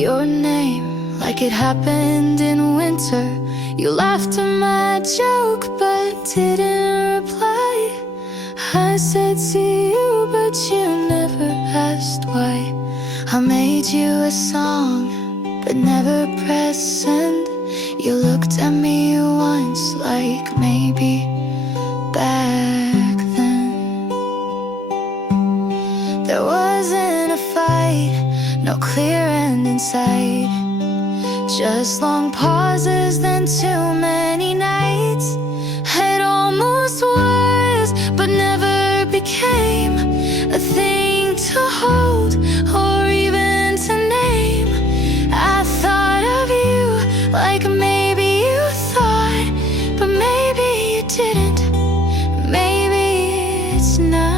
your name like it happened in winter. You laughed at my joke but didn't reply. I said see you but you never asked why. I made you a song but never pressed send. You looked at me once like maybe back then. There wasn't a fight, no clear end in sight, just long pauses, then too many nights. It almost was, but never became a thing to hold or even to name. I thought of you like maybe you thought, but maybe you didn't. Maybe it's not.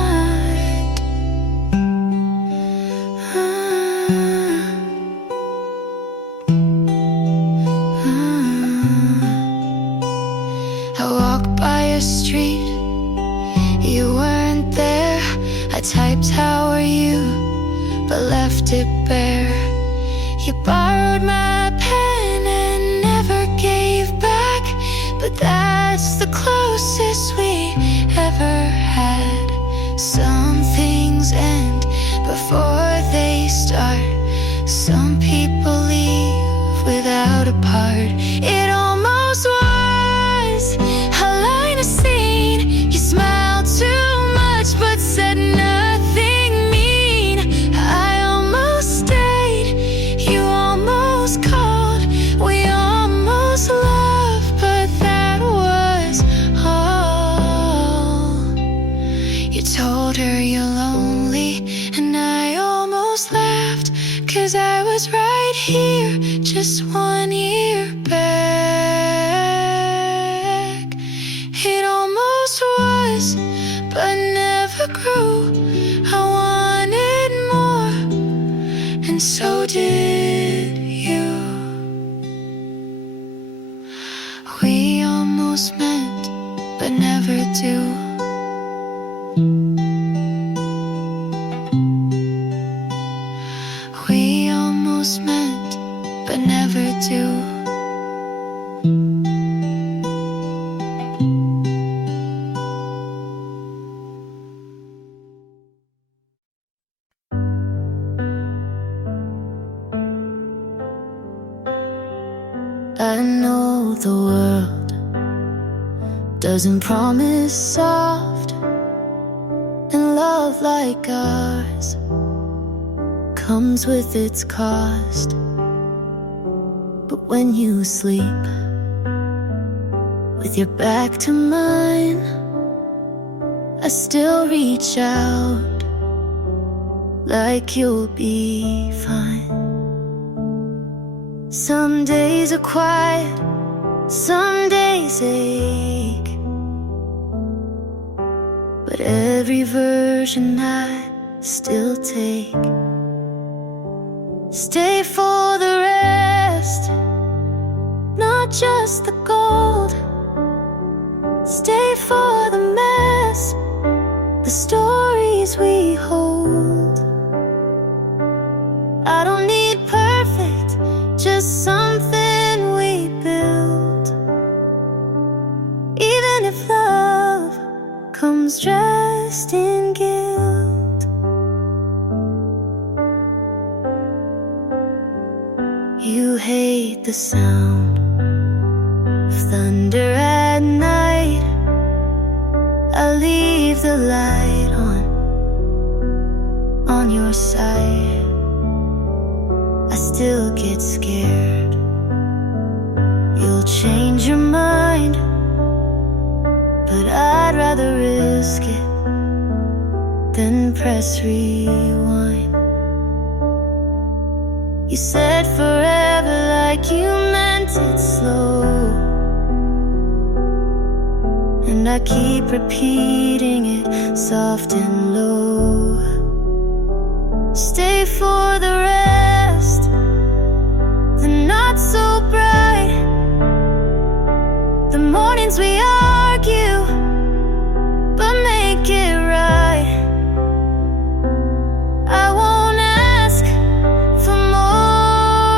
I walked by your street, you weren't there. I typed how are you, but left it bare. You borrowed my pen and never gave back, but that's the closest we ever had. Some things end before they start. Some people leave without a part. It almost was a line of scene. You smiled too much but said nothing mean. I almost stayed, you almost called, we almost loved, but that was all. You told her you're lonely and I almost laughed, 'cause I was right here just 1 year back. It almost was, but never grew. I wanted more, and so did you. We almost met, but never do. We almost met, but never do. I know the world doesn't promise soft, and love like ours comes with its cost. But when you sleep with your back to mine, I still reach out like you'll be fine. Some days are quiet, some days ache, but every version I still take. Stay for the rest, not just the gold. Stay for the mess, the stories we hold. I don't need perfect, just something we build. Even if love comes dressed in guilt. You hate the sound of thunder at night. I leave the light on your side. I still get scared you'll change your mind, but I'd rather risk it than press rewind. You said forever like you meant it slow, and I keep repeating it soft and low. Stay for the rest, the not so bright, the mornings we argue but make it right. I won't ask for more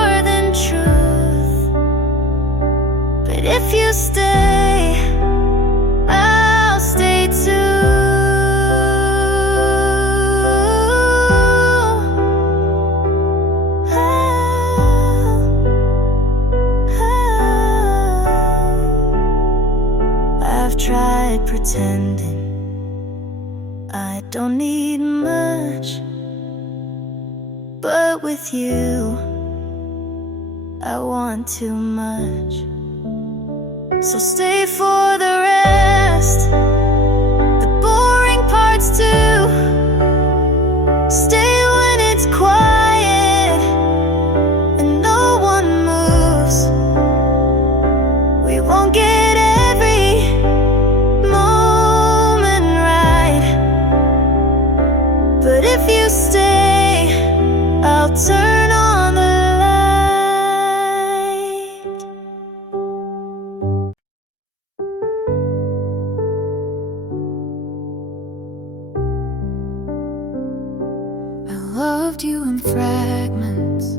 like pretending I don't need much, but with you I want too much. So stay for the rest, the boring parts too. Stay when it's quiet and no one moves. We won't get every moment right, but if you stay, I'll turn on the light. I loved you in fragments,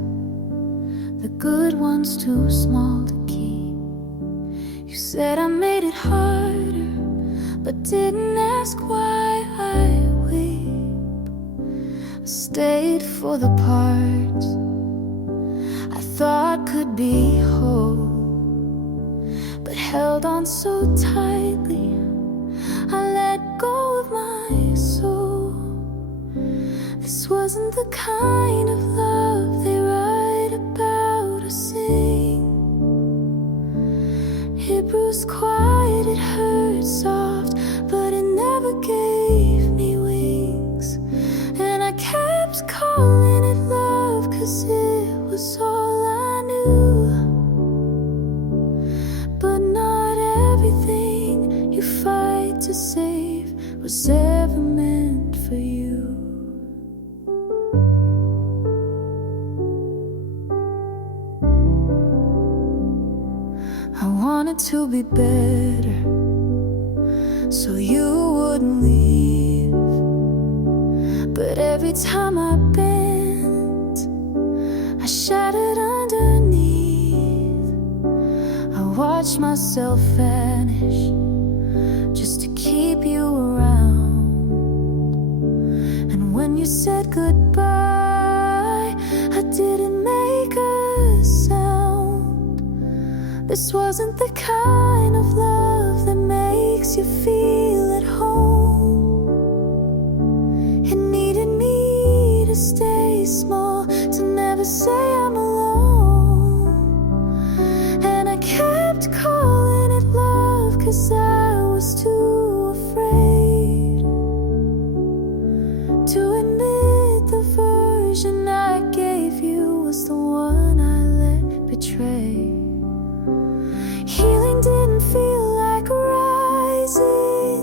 the good ones too small to keep. You said I made it harder, but didn't ask why I weep. I stayed for the parts I thought could be whole, but held on so tightly I let go of my soul. This wasn't the kind of love they write about or sing. It bruised quiet, it hurt soft, but it never gave me wings. And I kept calling it love, 'cause it was all I knew. But not everything you fight to save was ever meant for you. I wanted to be better, so you wouldn't leave. But every time I bent, I shattered underneath. I watched myself vanish just to keep you around. And when you said goodbye, I didn't make a sound. This wasn't the kind of love that makes you feel at home. It needed me to stay small, to never say I'm alone. And I kept calling it love, 'cause I was too afraid to admit the version I gave you was the one I let betray. Healing didn't feel like rising,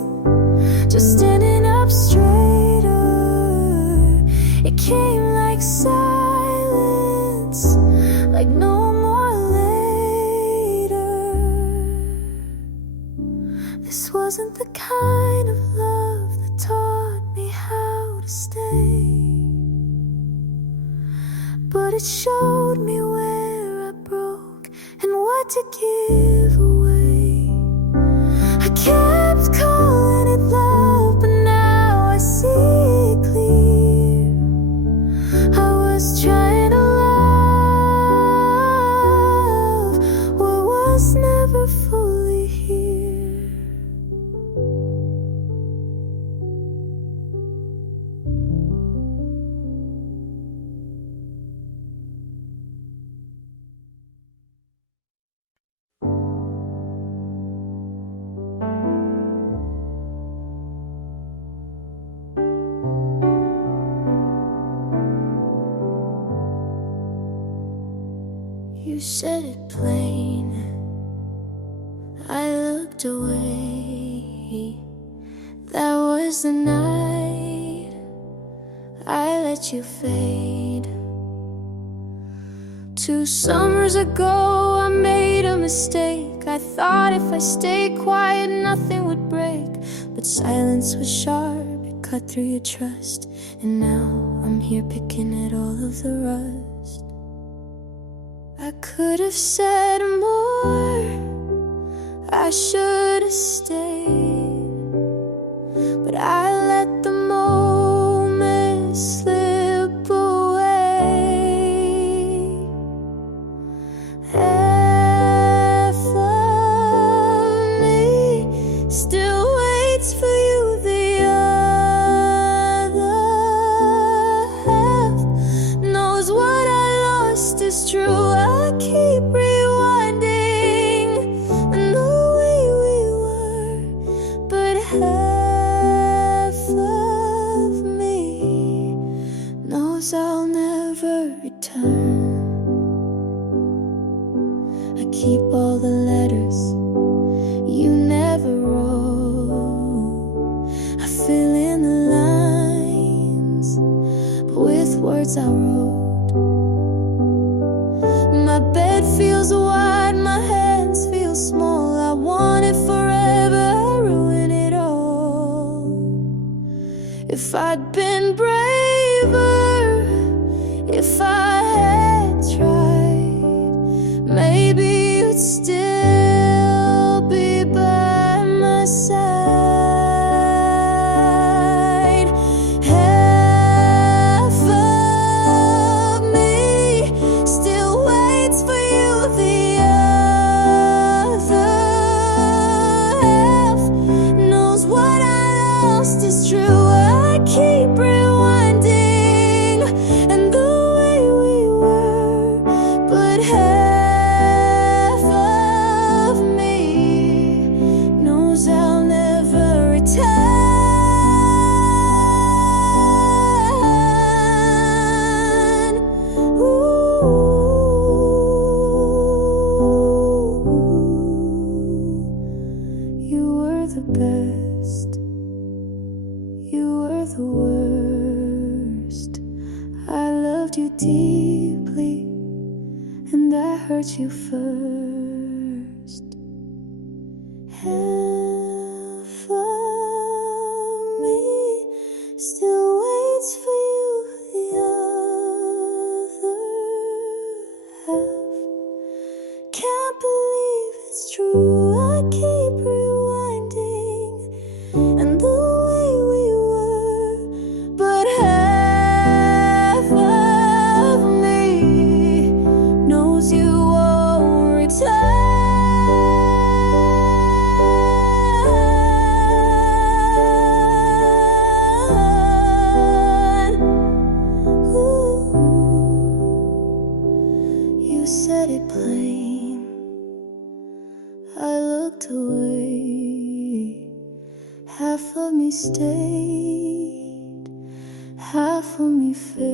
just standing up straighter. It came like silence, like no more later. This wasn't the kind of love that taught me how to stay, but it showed me where I broke and what to give away. I kept calling it love, but now I see it clear. I was trying to love what was never fully here. You said it plain, I looked away. That was the night I let you fade. 2 summers ago I made a mistake. I thought if I stayed quiet nothing would break, but silence was sharp, it cut through your trust. And now I'm here picking at all of the rust. I could have said more, I should have stayed, but I let the moment slip away. Half of me still is true. I keep rewinding and the way we were, but half of me knows I'll never return. I keep all the letters you never wrote. I fill in the lines, but with words I wrote. My bed feels wide, my hands feel small. I want it forever, I ruin it all. If I'd been braver, if I had tried, maybe you'd still be by my side. Half of me still waits for you, the other half knows what I lost is true. I keep rewinding and the way we were, but half of me knows I'll never return. You were the best, you were the worst. I loved you deeply, and I hurt you first. Half of me still waits for you, the other half can't believe it's true. I keep rewinding and the way we were, but half of me knows you won't return. You said it plain, I looked away. Half of me stayed, half of me fades.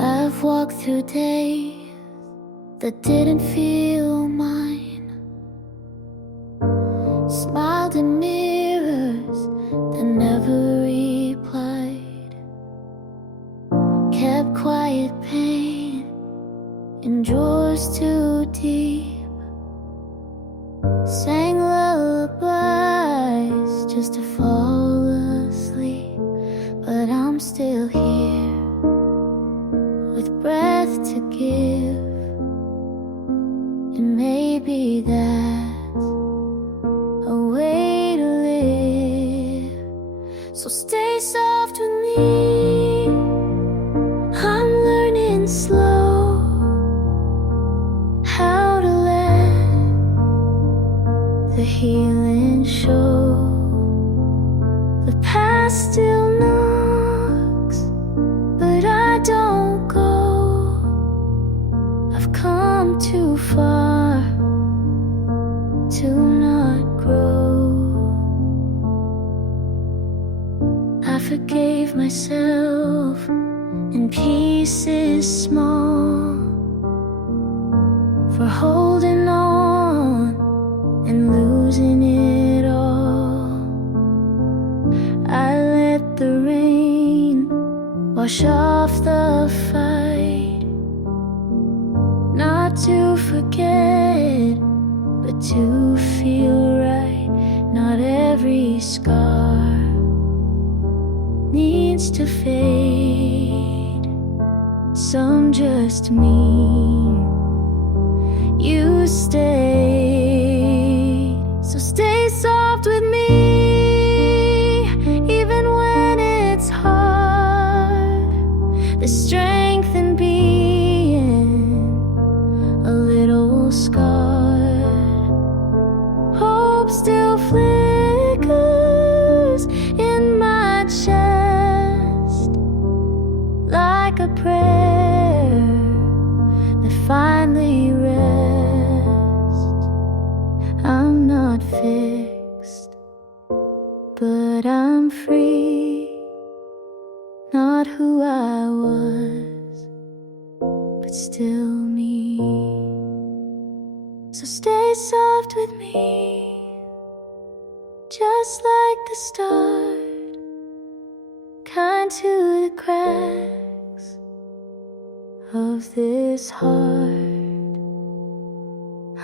I've walked through days that didn't feel mine, smiled in mirrors that never replied, kept quiet pain in drawers too deep, sang lullabies just to fall asleep. But I'm still here with breath to give, and maybe that's a way to live. So stay soft with me, I'm learning slow how to let the healing show. The past still knocks, but I don't go. I've come too far to not grow. I forgave myself in pieces small for holding on and losing it all. I let the rain wash off the fight, not to forget, but to feel right. Not every scar needs to fade, some just mean you stayed. So stay soft with me, even when it's hard. There's strength in being a little scarred. Hope still flickers in my chest like a prayer that finally rests. I'm not fixed, but I'm free. Not who I was, but still me. So stay soft with me, just like the start, kind to the cracks of this heart.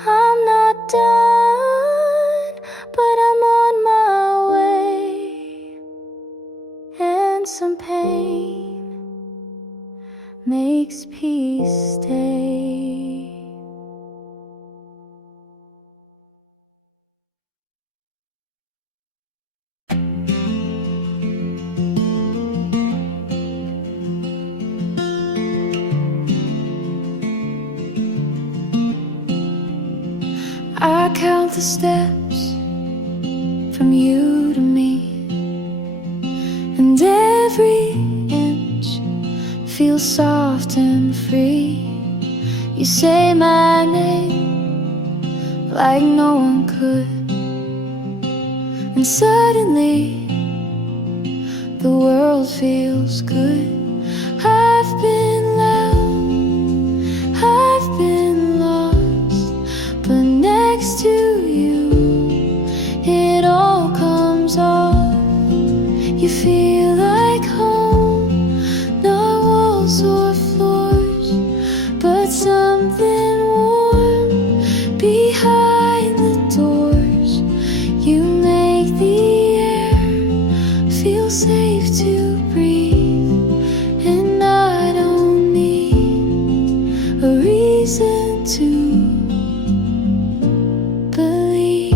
I'm not done, but I'm on my way, and some pain makes peace stay. I count the steps from you to me, and every inch feels soft and free. You say my name like no one could, and suddenly the world feels good. I've been loud, I've been lost, but next to you it all comes off. You feel like home, not walls or floors, but something warm behind the doors. You make the air feel safe to breathe, and I don't need a reason to believe.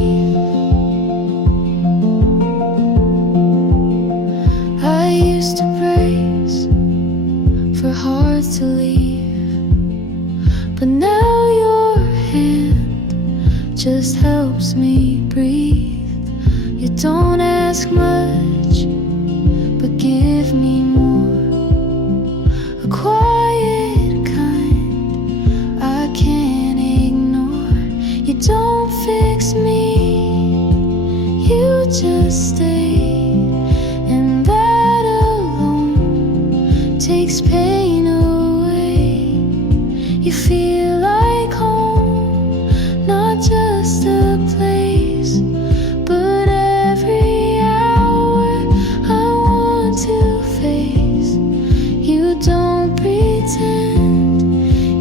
I used to brace for hearts to leave, but now your hand just helps me breathe. You don't ask much, but give me more, a quiet kind I can't ignore. You don't fix me, you just stay, and that alone takes pain away. You feel like home, not just a place, but every hour I want to face. You don't pretend,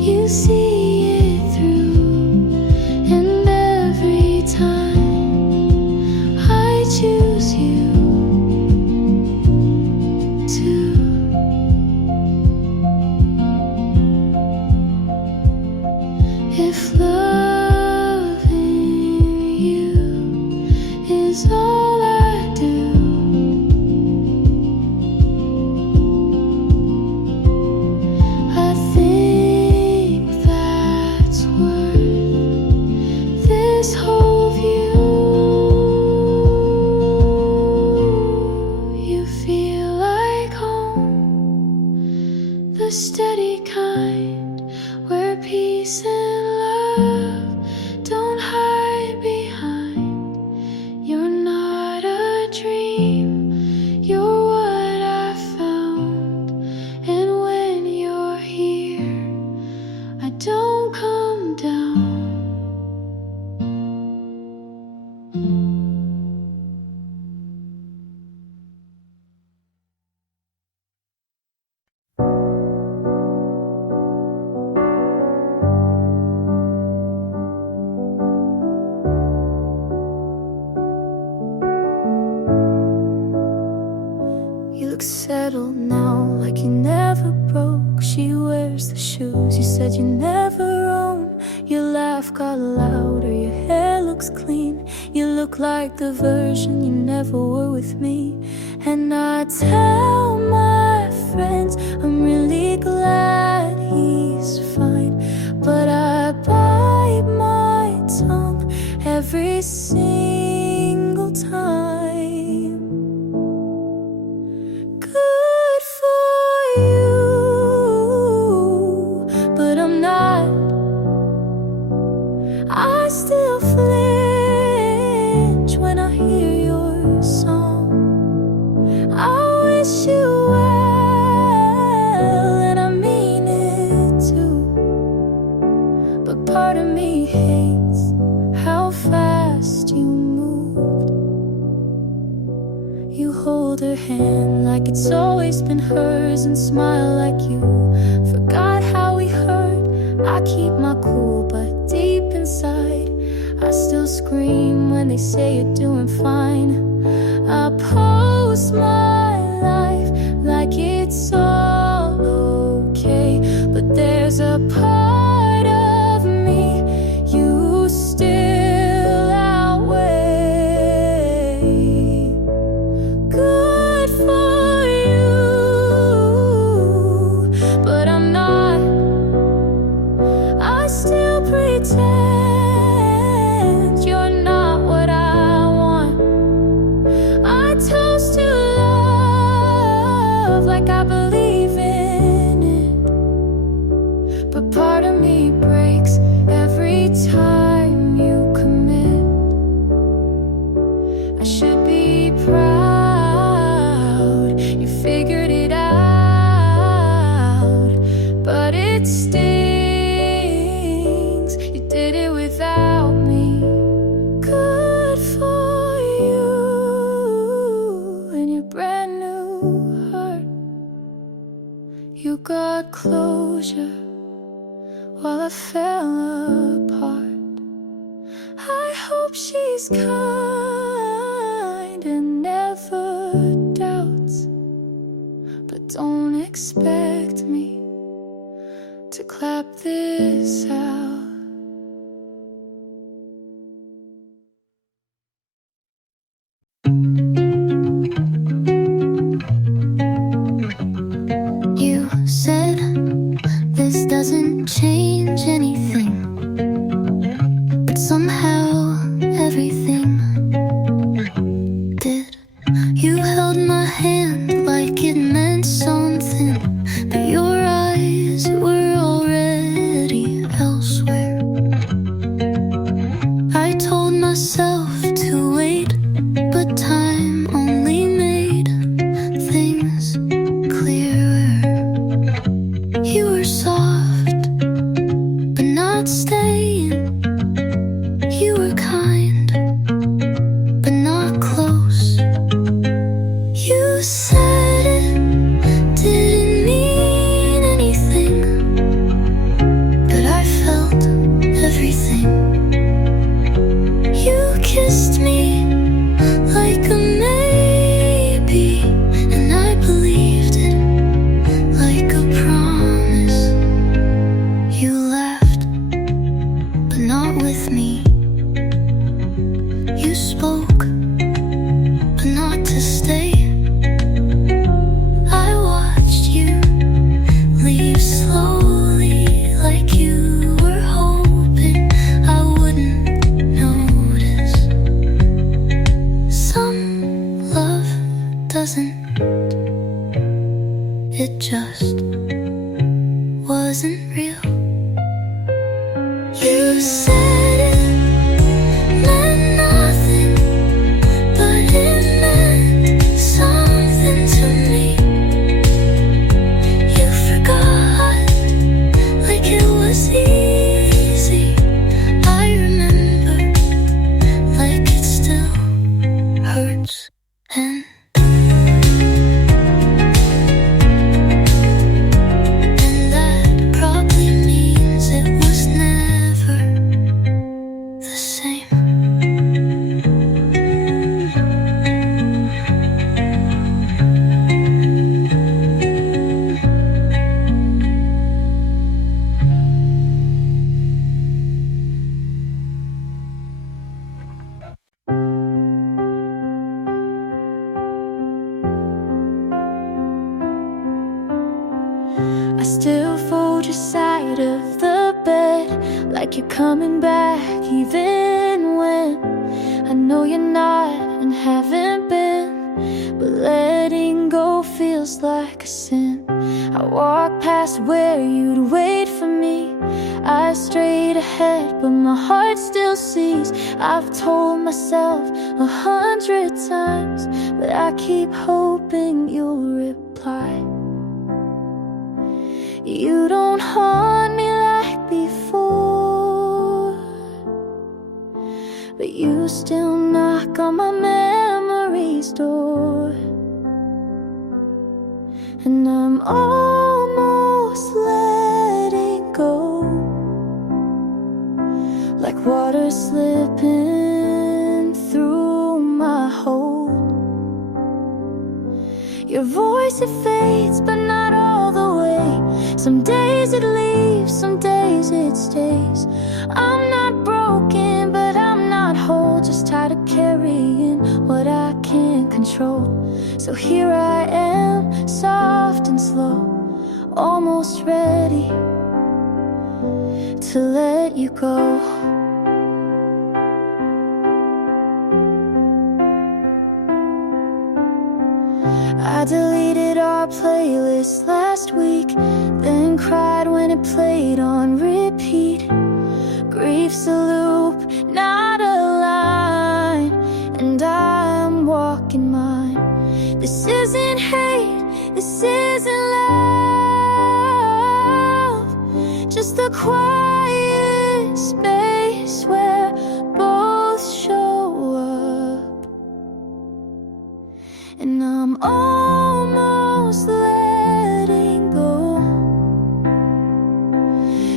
you see it through, and every time I choose you too. If loving you is all I do, I think that's worth this whole view. You feel like home, the steady kind, where peace and love don't hide behind. You're not a dream, you're what I found. And when you're here, I don't come down. You look settled now, like you never broke. She wears the shoes you said you never own. Your laugh got louder, your hair looks clean. You look like the version you never were with me. And I tell my friends I'm really and smile like you. Forgot how we hurt. I keep my cool, but deep inside I still scream when they say you're doing fine. I post my life like it's all okay, but there's a part of me you still outweigh. Good for you, but I'm not. I still pretend you're not what I want. I toast to love like I believe in it, but part of me breaks every time you commit. I should be proud you figured it out, but it stings. You did it without me. Good for you and your brand new heart. You got closure while I fell apart. I hope she's kind and never doubts, but don't expect me to clap this out. You said this doesn't change anything, but somehow everything did. You held my hand like it meant something, but your eyes were already elsewhere. I told myself to wait, but time only made things clearer. You were soft, but not staying. You were kind, but not close. You said it didn't mean anything, but I felt everything. You kissed me like a maybe, and I believed it like a promise. You laughed, but not with me. You spoke, but not to stay. I watched you leave slowly, like you were hoping I wouldn't notice. Some love doesn't, it just wasn't real. You said it meant nothing, but it meant something to me. You forgot like it was easy. I remember like it still hurts. And that probably means it was never the same. I still fold your side of the bed like you're coming back, even when I know you're not and haven't been. But letting go feels like a sin. I walk past where you'd wait for me. I straight ahead, but my heart still sees. I've told myself 100 times, but I keep hoping you'll reply. You don't haunt me like before, but you still knock on my memory's door. and I'm almost letting go, like water slipping through my hold. Your voice, it fades, but not all the way. Some days it leaves, some days it stays. I'm not broken, but I'm not whole, just tired of carrying what I can't control. So here I am, soft and slow, almost ready to let you go. I deleted our playlist last week, then cried when it played on repeat. Grief's a loop, not a line, and I'm walking mine. This isn't hate, this isn't love, just a quiet space where both show up. And I'm almost letting go.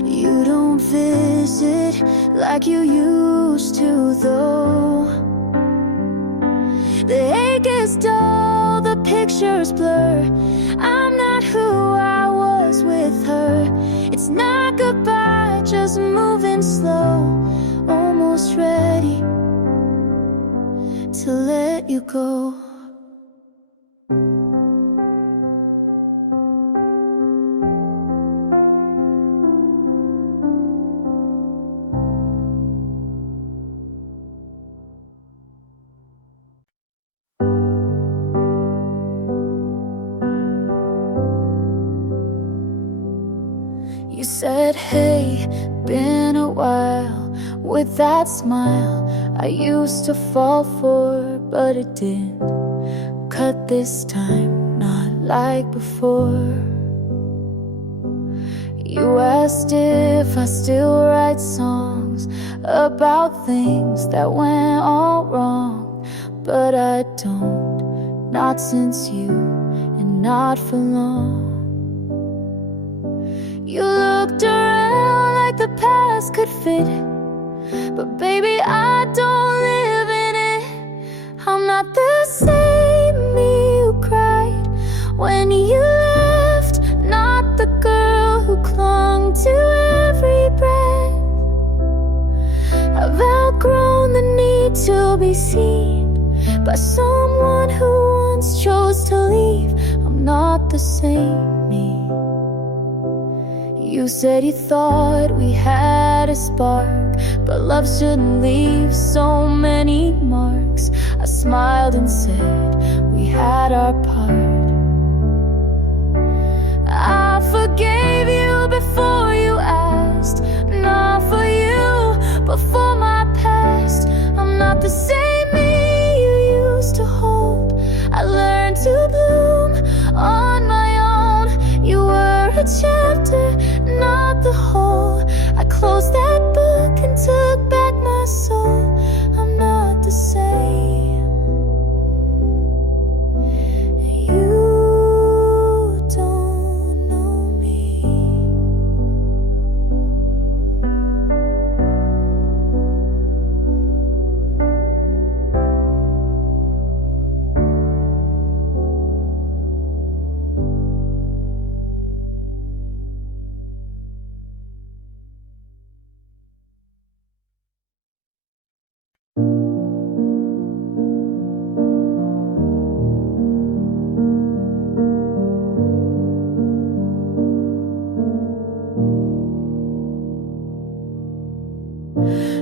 You don't visit like you used to, though. The ache is dull, the pictures blur. I'm not who I was with her. It's not goodbye, just moving slow, almost ready to let you go. You said, hey, been a while, with that smile I used to fall for, but it didn't cut this time, not like before. You asked if I still write songs about things that went all wrong, but I don't, not since you, and not for long. You looked around like the past could fit, but baby, I don't live in it. I'm not the same me who cried when you left, not the girl who clung to every breath. I've outgrown the need to be seen by someone who once chose to leave. I'm not the same me. You said you thought we had a spark, but love shouldn't leave so many marks. I smiled and said we had our part. I forgave you before you asked, not for you, but for my past. I'm not the same me you used to hold. I learned to bloom on my own. You were a chapter, not the whole. I closed that book and took back my soul. I'm not the same. You don't know me.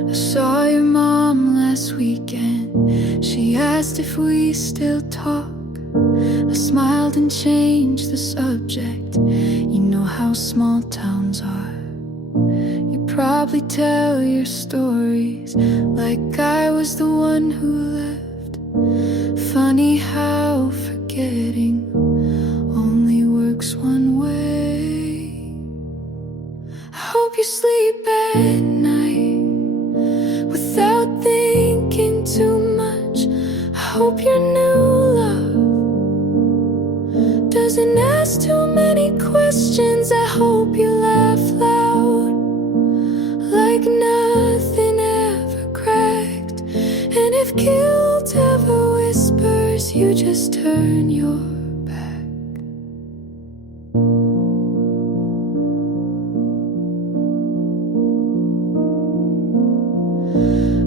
I saw your mom last weekend. She asked if we still talk. I smiled and changed the subject. You know how small towns are. You probably tell your stories like I was the one who left. Funny how forgetting only works one way. I hope you sleep at night without thinking too much. I hope your new love doesn't ask ask too many questions. I hope you laugh loud, like nothing ever cracked. And if guilt ever whispers, you just turn your back.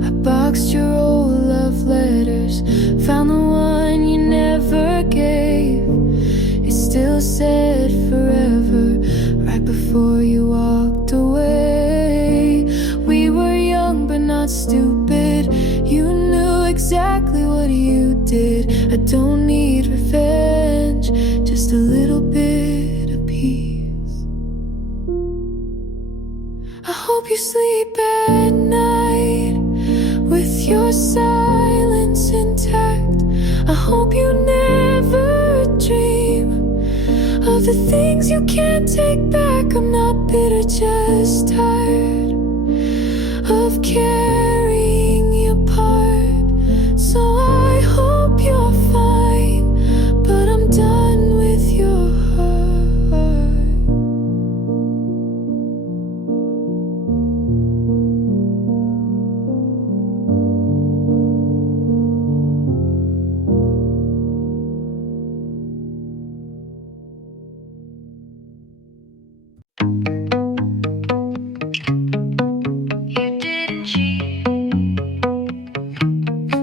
I boxed your old love letters, found the one you never gave. It still said forever right before you walked away. We were young but not stupid. You knew exactly what you did. I don't need revenge, just a little bit of peace. I hope you sleep at night with your silence intact. I hope you never dream of the things you can't take back. I'm not bitter, just tired of carrying you apart. So I hope you're fine, but I'm done with your heart.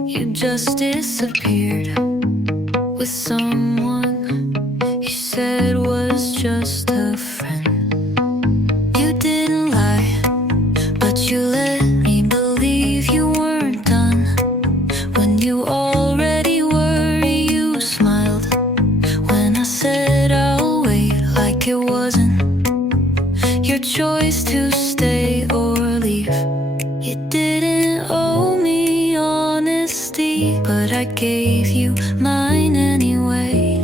You just disappeared with someone you said was just a friend. You didn't lie, but you let me believe you weren't done. When you already were, you smiled when I said I'll wait, like it wasn't your choice to stay or leave. You didn't owe me honesty, but I gave you mine anyway.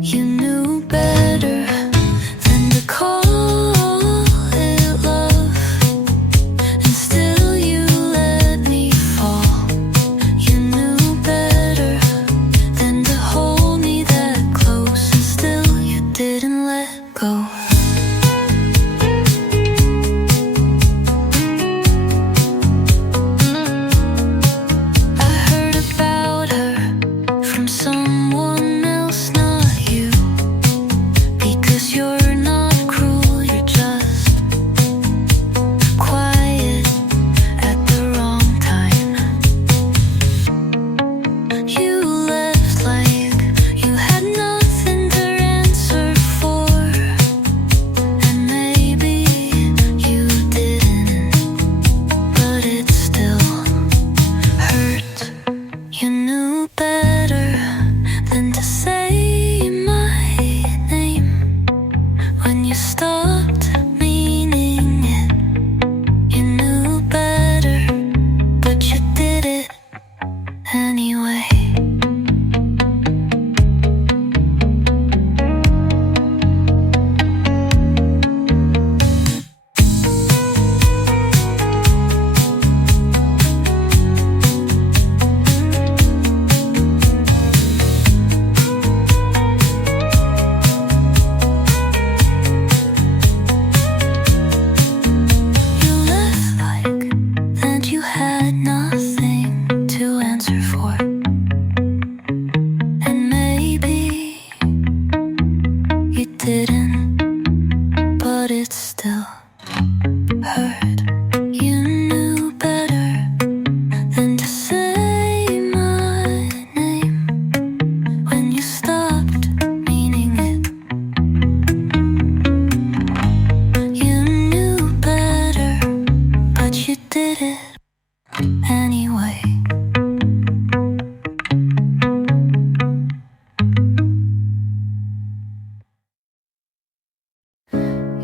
You knew better than to call it love, and still you let me fall. You knew better than to hold me that close, and still you didn't let go.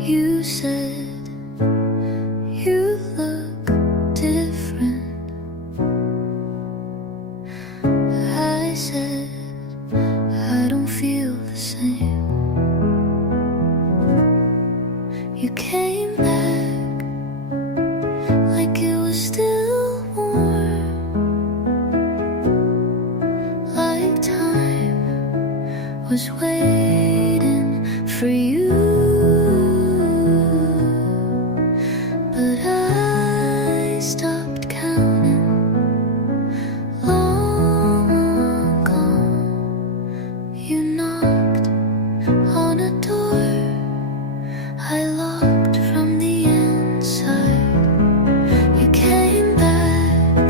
You said you look different. I said I don't feel the same. You came back like it was still warm, like time was waiting. you, but I stopped counting long ago. You knocked on a door I locked from the inside. You came back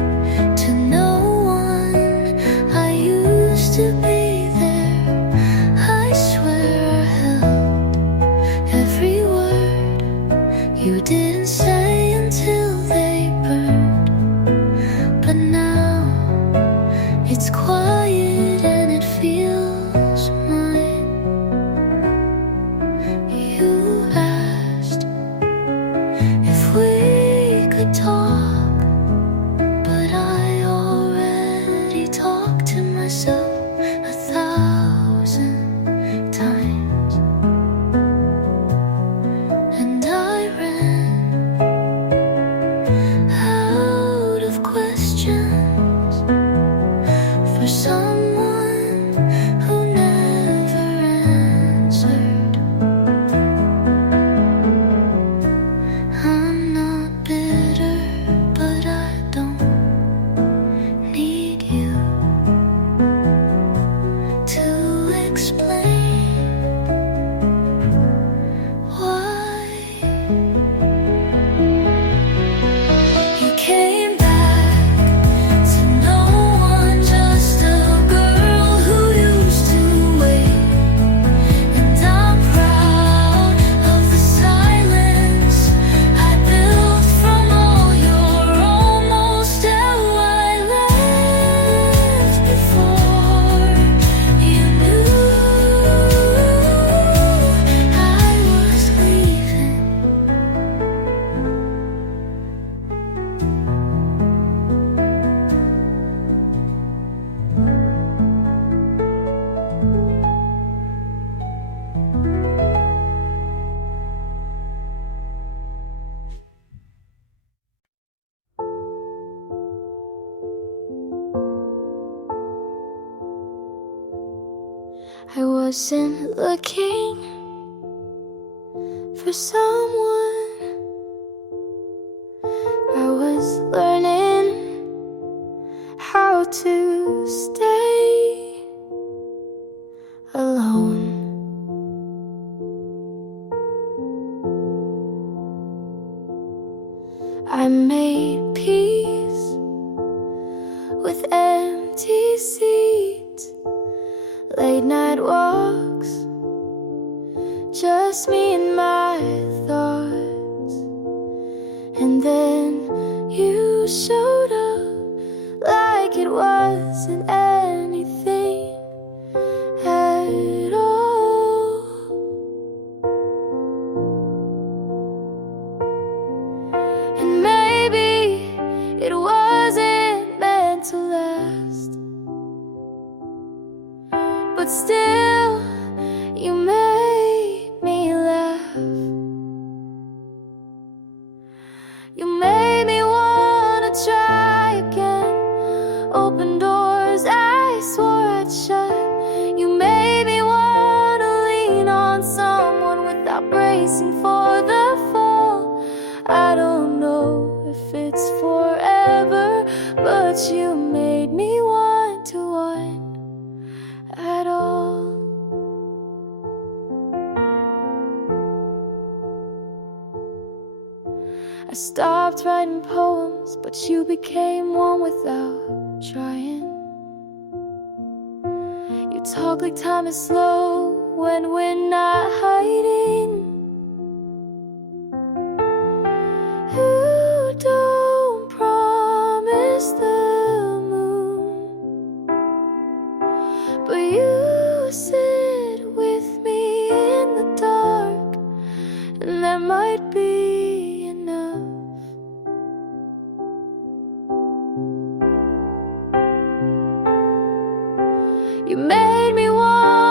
to no one. I used to be there. I swear I held every word you didn't say until they burned. But now it's quiet and it feels mine. You asked if we could talk, but I already talked to myself 1,000 times. And I ran out of questions for someone who never answered. I'm not bitter, but I don't need you to explain why. You came back to no one, just a girl who used to wait. And I'm proud of the silence I built from all your almost. How I left before you knew I was leaving. I wasn't looking for someone. I was learning how to stay alone. I made peace with empty seats, late night walks, just me and my thoughts. And then you showed up like it wasn't anything at all. And maybe it wasn't meant to last, but still you made me laugh. You made me wanna try again, open doors I swore I'd shut. You made me wanna lean on someone without bracing for the fall. I don't know if it's forever, but you made me want to wind at all. I stopped writing poems, but you became one without trying. You talk like time is slow when we're not hiding. You don't promise the moon, but you sit with me in the dark, and that might be enough. You made me want